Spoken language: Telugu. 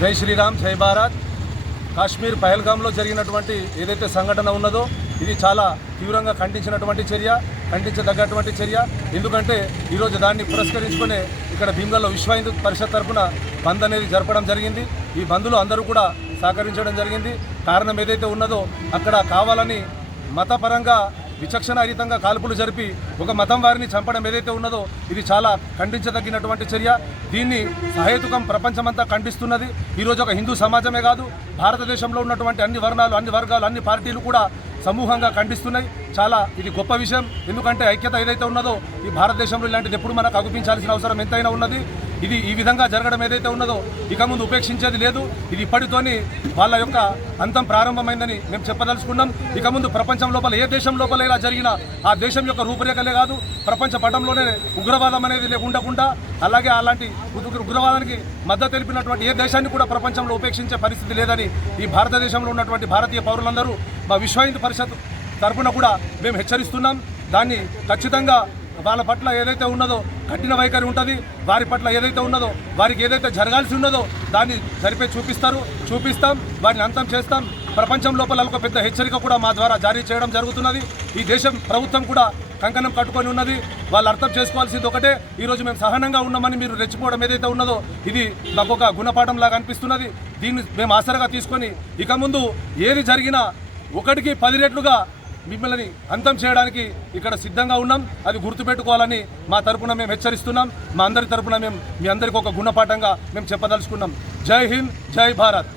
జై శ్రీరామ్, జై భారత్. కాశ్మీర్ పహల్గామ్లో జరిగినటువంటి ఏదైతే సంఘటన ఉన్నదో ఇది చాలా తీవ్రంగా ఖండించదగ్గటువంటి చర్య. ఎందుకంటే ఈరోజు దాన్ని పురస్కరించుకునే ఇక్కడ భీమ్గల్లో విశ్వ హిందూ పరిషత్ తరఫున బంద్ అనేది జరపడం జరిగింది. ఈ బంద్లో అందరూ కూడా సహకరించడం జరిగింది. కారణం ఏదైతే ఉన్నదో అక్కడ కావాలని మతపరంగా విచక్షణారహితంగా కాల్పులు జరిపి ఒక మతం వారిని చంపడం ఏదైతే ఉన్నదో ఇది చాలా ఖండించదగినటువంటి చర్య. దీన్ని సహేతుకం ప్రపంచమంతా ఖండిస్తున్నది. ఈరోజు ఒక హిందూ సమాజమే కాదు, భారతదేశంలో ఉన్నటువంటి అన్ని వర్ణాలు, అన్ని వర్గాలు, అన్ని పార్టీలు కూడా సమూహంగా ఖండిస్తున్నాయి. చాలా ఇది గొప్ప విషయం. ఎందుకంటే ఐక్యత ఏదైతే ఉన్నదో ఈ భారతదేశంలో ఇలాంటిది ఎప్పుడు మనకు అగుపించాల్సిన అవసరం ఎంతైనా ఉన్నది. ఇది ఈ విధంగా జరగడం ఏదైతే ఉన్నదో ఇక ముందు ఉపేక్షించేది లేదు. ఇది ఇప్పటితోని వాళ్ళ యొక్క అంతం ప్రారంభమైందని మేము చెప్పదలుచుకున్నాం. ఇక ముందు ప్రపంచం లోపల ఏ దేశం లోపల ఇలా జరిగినా ఆ దేశం యొక్క రూపురేఖలే కాదు, ప్రపంచ పటంలోనే ఉగ్రవాదం అనేది ఉండకుండా, అలాగే అలాంటి ఉగ్రవాదానికి మద్దతు తెలిపినటువంటి ఏ దేశాన్ని కూడా ప్రపంచంలో ఉపేక్షించే పరిస్థితి లేదని ఈ భారతదేశంలో ఉన్నటువంటి భారతీయ పౌరులందరూ మా విశ్వ హిందూ పరిషత్ తరఫున కూడా మేము హెచ్చరిస్తున్నాం. దాన్ని ఖచ్చితంగా వాళ్ళ పట్ల ఏదైతే ఉన్నదో కఠిన వైఖరి ఉంటుంది. వారి పట్ల ఏదైతే ఉన్నదో వారికి ఏదైతే జరగాల్సి ఉన్నదో దాన్ని జరిపే చూపిస్తాం, వారిని అంతం చేస్తాం. ప్రపంచం లోపల ఒక పెద్ద హెచ్చరిక కూడా మా ద్వారా జారీ చేయడం జరుగుతున్నది. ఈ దేశం ప్రభుత్వం కూడా కంకణం కట్టుకొని ఉన్నది. వాళ్ళు అర్థం చేసుకోవాల్సింది ఒకటే, ఈరోజు మేము సహనంగా ఉన్నామని మీరు రెచ్చిపోవడం ఏదైతే ఉన్నదో ఇది మాకు ఒక గుణపాఠం లాగా అనిపిస్తున్నది. దీన్ని మేము ఆసరగా తీసుకొని ఇక ముందు ఏది జరిగినా 1కి 10 రెట్లుగా మిమ్మల్ని అంతం చేయడానికి ఇక్కడ సిద్ధంగా ఉన్నాం. అది గుర్తుపెట్టుకోవాలని మా తరపున మేము హెచ్చరిస్తున్నాం. మా అందరి తరపున మేము మీ అందరికీ ఒక గుణపాఠంగా మేము చెప్పదలుచుకున్నాం. జై హింద్, జై భారత్.